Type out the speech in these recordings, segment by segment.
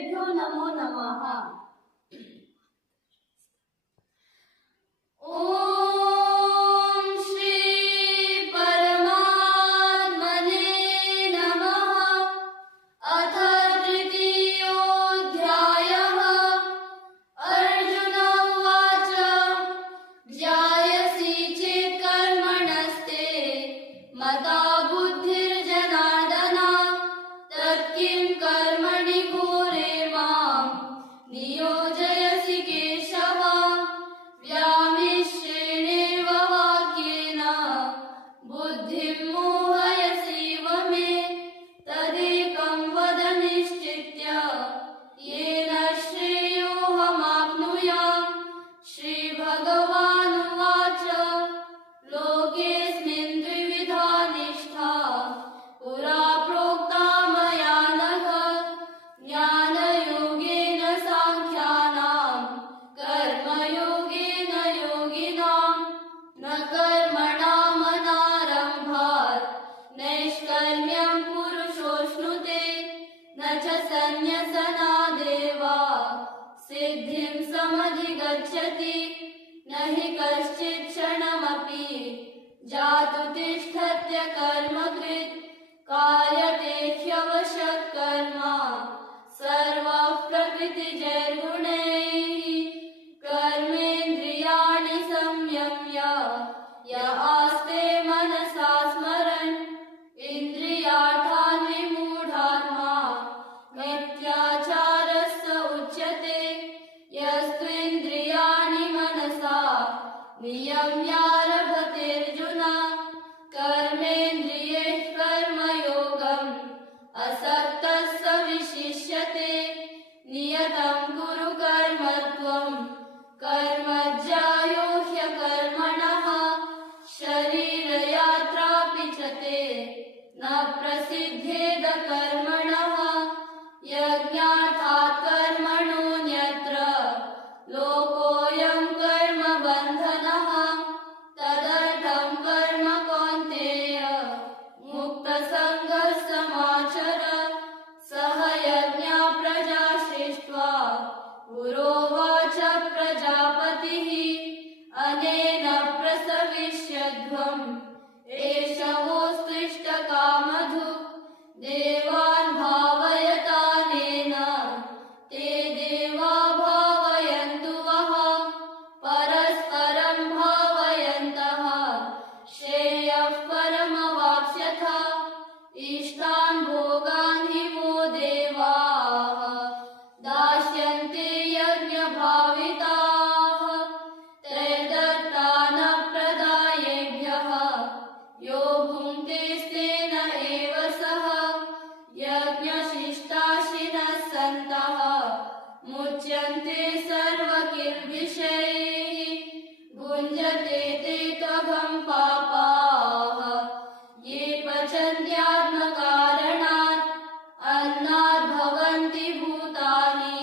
गुरुदेवेभ्यो नमो नमः। ओम श्री परमात्मने नमः। अथ तृतीयोऽध्यायः। अर्जुन उवाच ध्यायसि चेत् कर्मणस्ते मता बुद्धिर्जनार्दन तत्किं कर्मणि घोरे मां नियोजयसि केशव। व्यामिश्रेणेव वाक्येन बुद्धिं मोहयसीव मे तदेकं वद निश्चित्य येन श्रेयोऽहमाप्नुयाम्। श्रीभगवानुवाच लोकेऽस्मिन् द्विविधा निष्ठा पुरा प्रोक्ता मया नघ। ज्ञानयोगेन साङ्ख्यानां कर्मयोगेन योगिनां। न कर्मणामनारम्भात् नैष्कर्म्यं पुरुषोऽश्नुते न च सन्न्यसनादेव सिद्धिं समधिगच्छति। न हि कश्चित् क्षणमपि जातु तिष्ठत्य कर्मकृत् कार्यते ह्यवशः कर्म सर्वः प्रकृतिजैर्गुणैः। कर्मेन्द्रियाणि संयम्य य आस्ते मनसा स्मरन् इन्द्रियार्थान् विमूढात्मा मिथ्याचारः स उच्यते। यस्त्विन्द्रियाणि मनसा नियम्यारभतेऽर्जुन कर्मेन्द्रियैः कर्मयोगम् असक्तः स विशिष्यते। नियतं कुरु कर्म त्वं कर्मज्यायो ह्यकर्मणः। शरीरयात्रापि च ते न प्रसिद्धेद कर्मणः। यज्ञार्थात् कर्मणोऽन्यत्र लोकोऽयं कर्मबन्धनः। तदर्थं कर्म कौन्तेय मुक्तसङ्गः समाचर। सह यज्ञा प्रजा सृष्ट्वा पुरोवाच प्रजापतिः अनेन प्रसविष्यध्वम् एष वोऽस्त्विष्टकामधु। देवान् भावयतानेन ते देवा भावयन्तु वः। परस्परं भावयन्तः श्रेयः परमवाप्स्यथ। इष्टान् भोगान् हि वो देवाः दास्यन्ते यज्ञभाविताः। त्रैदत्तानप्रदायेभ्यः यो भुङ्क्तेस्तेन एव सः। यज्ञशिष्टाशिनः सन्तः मुच्यन्ते सर्वकिल्बिषैः। भुञ्जते ते त्वघं पापाः ये पचन्त्यात्मकारणात्। अन्नात् भवन्ति भूतानि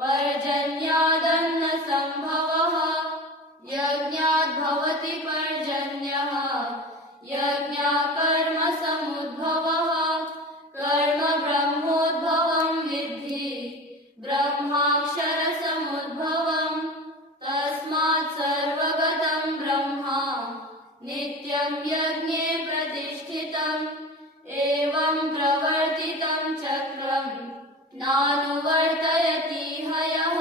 पर्जन्यादन्नसम्भवः। यज्ञात् भवति पर्जन्यः यज्ञाकर्मसमुद्भवः। कर्म ब्रह्मोद्भवं विद्धि ब्रह्माक्षरसमुद्भवम्। तस्मात् सर्वगतं ब्रह्म नित्यं यज्ञे प्रतिष्ठितम्। एवं प्रवर्तितं चक्रम् नानुवर्तयति हयः।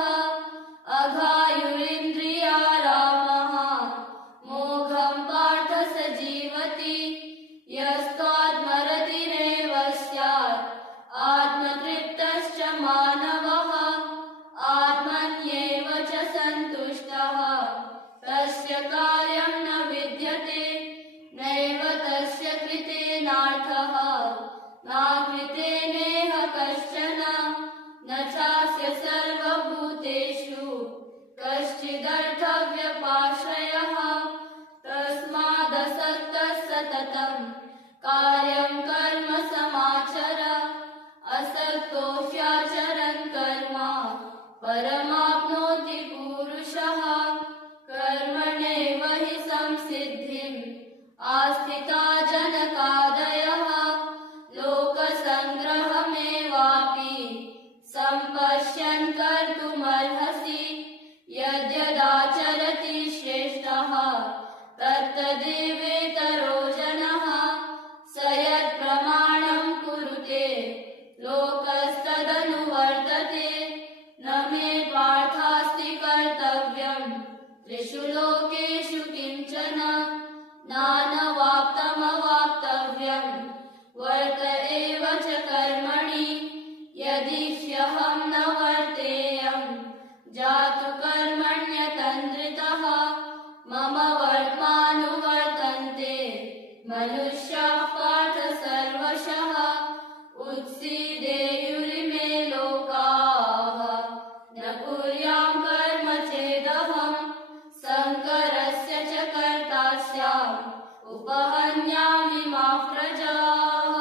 अघायुरिन्द्रियारामः मोघं पार्थ स जीवति। यस्त्वात्मरतिरेव स्यात् आत्मतृप्तश्च मानवः। आत्मन्येव च सन्तुष्टः तस्य कार्यं न विद्यते। नैव तस्य कृतेनार्थः नाकृतेनेह कश्चन। न चास्य सर्वभूतेषु कश्चिदर्थव्यपाश्रयः। तस्मादसक्तः सततं कार्यं कर्म समाचर। असक्तो ह्याचरन् कर्म परमाप्नोति पूरुषः। कर्मणैव हि संसिद्धिम् आस्थिता जनकादयः। लोकसङ्ग्रहमेवापि सम्प यदिह्यहं न वर्तेयं जातु कर्मण्यतन्द्रितः मम वर्त्मानुवर्तन्ते मनुष्याः पार्थ सर्वशः उत्सीदेयुरिमे लोकाः न कुर्यां कर्म चेदहं संकरस्य च कर्ता स्याम् उपहन्यामि माः प्रजाः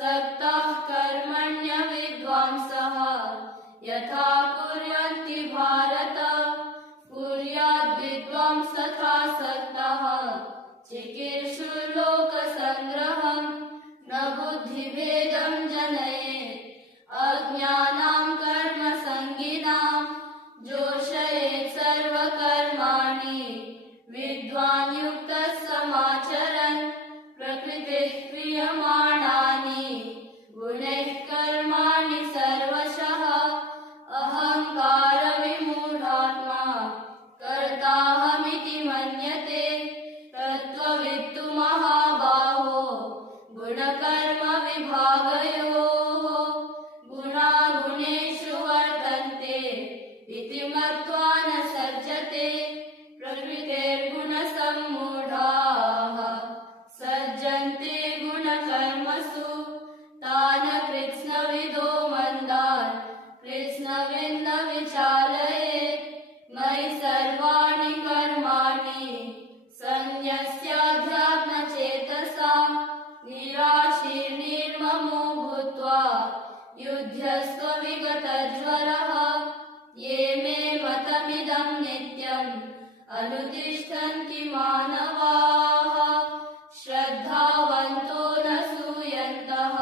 सक्ताः कर्मण्य विद्वांसः यथा कुर्वन्ति भारत कुर्याद् विद्वांस तथा सक्तः चिकीर्षुर्लोकसङ्ग्रहं न बुद्धिभेदं जनयेत् अज्ञानां कर्मसङ्गिनां जोषयेत् सर्वकर्माणि विद्वान् युक्तः समाचरन् प्रकृतेः क्रियमाणानि गुणैः कर्माणि सर्वशः अहङ्कारविमूढात्मा कर्ताहमिति मन्यते तत्त्ववित्तु महाबाहो गुणकर्मविभागयोः गुणा गुणेषु वर्तन्ते इति मत्वा न सज्जते प्रकृतेर्गुणसम्मूढाः सज्जन्ते गुणकर्मसु तान् कृत्स्नविदो मन्दान् कृत्स्नविन्न विचालयेत् मयि सर्वाणि कर्माणि सन्न्यस्याध्यात्मचेतसा निराशीर्निर्ममो भूत्वा युध्यस्व विगतज्वरः ये मे मतमिदं नित्यम् अनुतिष्ठन्ति मानवाः श्रद्धावन्तो न सूयन्तः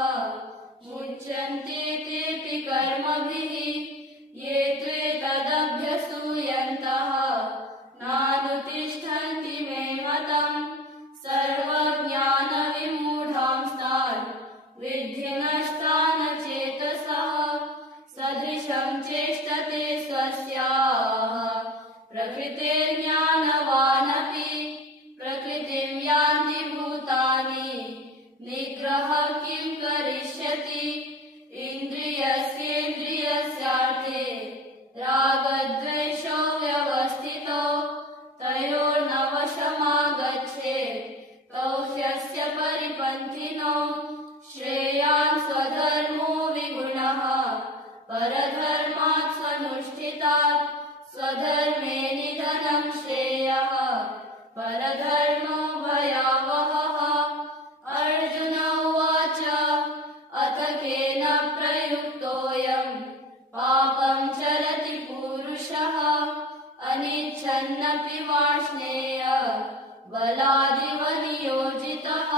मुच्यन्ते तेऽपि कर्मभिः ये त्वेतदभ्यसूयन्तः नानुतिष्ठन्ति मे मतम् सर्वज्ञानविमूढांस्तान् विद्धि नष्टान् चेतसः सदृशं चेष्टते स्वस्याः प्रकृतेर्ज्ञानवानपि प्रकृतिं यान्ति भूतानि निग्रहः किं करिष्यति इन्द्रियस्येन्द्रियस्यार्थे रागद्वेषौ व्यवस्थितौ तयोर्नवशमागच्छेत् तौ ह्यस्य परिपन्थिनौ श्रेयान् स्वधर्मो विगुणः परधर्मात् स्वनुष्ठितात् स्वधर्मे निधनं श्रेयः परधर्मो भयावहः अर्जुन उवाच अथ केन प्रयुक्तोऽयं पापं चरति पूरुषः अनिच्छन्नपि वाष्णेय बलादिव नियोजितः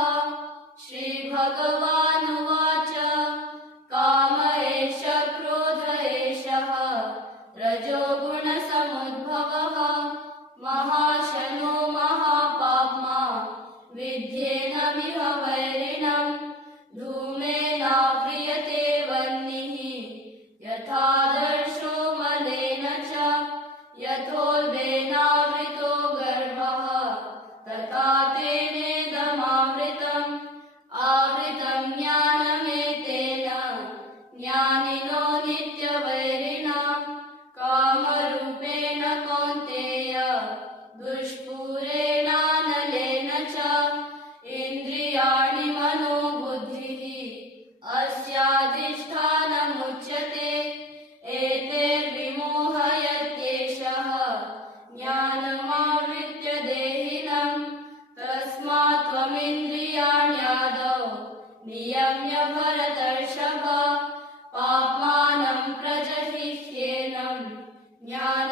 श्रीभगवानुवाच काम एष क्रोध एषः रजोगुणसमुद्भवः महाशनो महापाप्मा विद्येनमिह वैरिणम् धूमेनाव्रियते वह्निः यथादर्शो मलेन च यथोल्बेनावृतो गर्भः तथा तेनेदमावृतम् आवृतं ज्ञानमेतेन ज्ञानिनो नित्यवैरिणा कामरूपेण कौन्तेय दुष्पूरेणानलेन च इन्द्रियाणि मनोबुद्धिः अस्याधिष्ठानमुच्यते एतैर्विमोहयत्येषः ज्ञानमावृत्य देहिनम् तस्मात् त्वमिन्द्रियाण्यादौ नियम्य भरतर्षभ पाप्मानं प्रजहिह्येनं ज्ञान